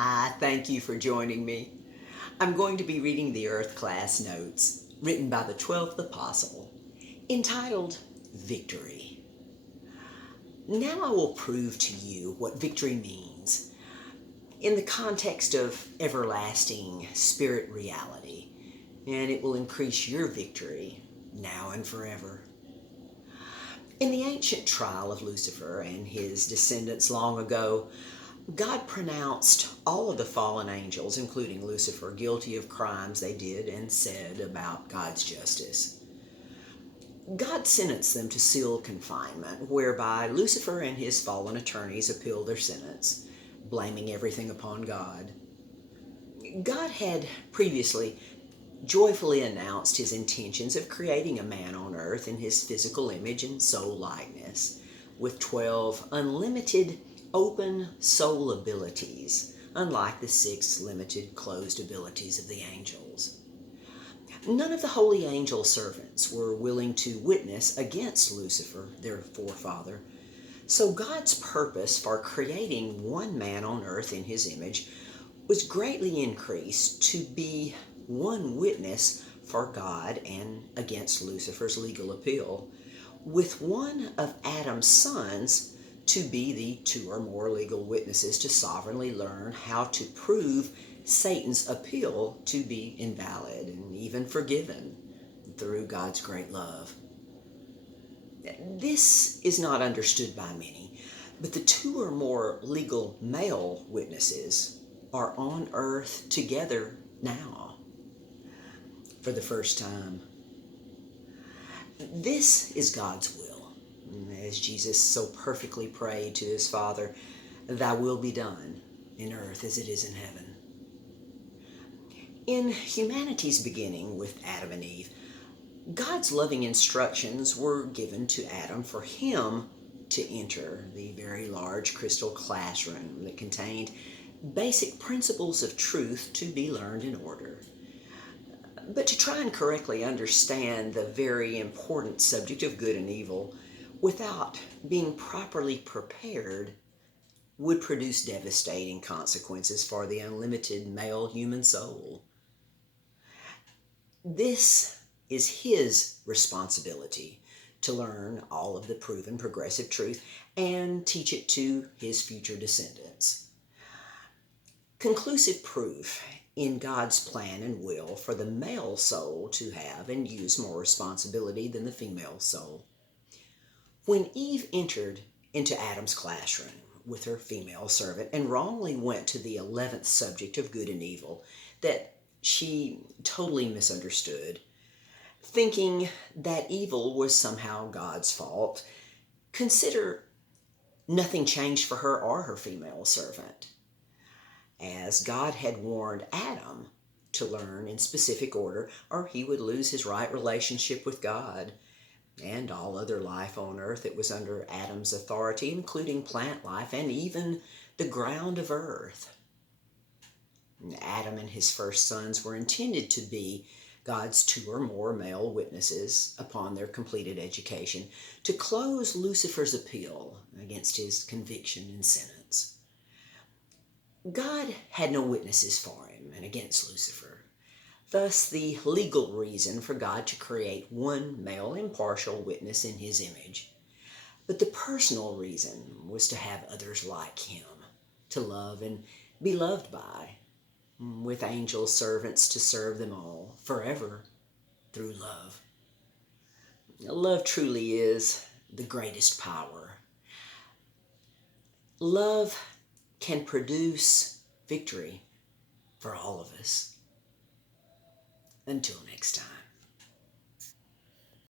I thank you for joining me. I'm going to be reading the Earth class notes written by the 12th Apostle, entitled Victory. Now I will prove to you what victory means in the context of everlasting spirit reality, and it will increase your victory now and forever. In the ancient trial of Lucifer and his descendants long ago, God pronounced all of the fallen angels, including Lucifer, guilty of crimes they did and said about God's justice. God sentenced them to sealed confinement, whereby Lucifer and his fallen attorneys appealed their sentence, blaming everything upon God. God had previously joyfully announced his intentions of creating a man on earth in his physical image and soul likeness, with 12 unlimited open soul abilities, unlike the 6 limited closed abilities of the angels. None of the holy angel servants were willing to witness against Lucifer, their forefather, so God's purpose for creating one man on earth in his image was greatly increased to be one witness for God and against Lucifer's legal appeal, with one of Adam's sons to be the 2 or more legal witnesses to sovereignly learn how to prove Satan's appeal to be invalid and even forgiven through God's great love. This is not understood by many, but the 2 or more legal male witnesses are on earth together now for the first time. This is God's will. As Jesus so perfectly prayed to his Father, "Thy will be done in earth as it is in heaven." In humanity's beginning with Adam and Eve, God's loving instructions were given to Adam for him to enter the very large crystal classroom that contained basic principles of truth to be learned in order. But to try and correctly understand the very important subject of good and evil without being properly prepared would produce devastating consequences for the unlimited male human soul. This is his responsibility to learn all of the proven progressive truth and teach it to his future descendants. Conclusive proof in God's plan and will for the male soul to have and use more responsibility than the female soul. When Eve entered into Adam's classroom with her female servant and wrongly went to the 11th subject of good and evil that she totally misunderstood, thinking that evil was somehow God's fault, consider nothing changed for her or her female servant, as God had warned Adam to learn in specific order, or he would lose his right relationship with God and all other life on earth that was under Adam's authority, including plant life and even the ground of earth. Adam and his first sons were intended to be God's 2 or more male witnesses upon their completed education to close Lucifer's appeal against his conviction and sentence. God had no witnesses for him and against Lucifer. Thus, the legal reason for God to create one male impartial witness in his image. But the personal reason was to have others like him, to love and be loved by, with angel servants to serve them all forever through love. Love truly is the greatest power. Love can produce victory for all of us. Until next time.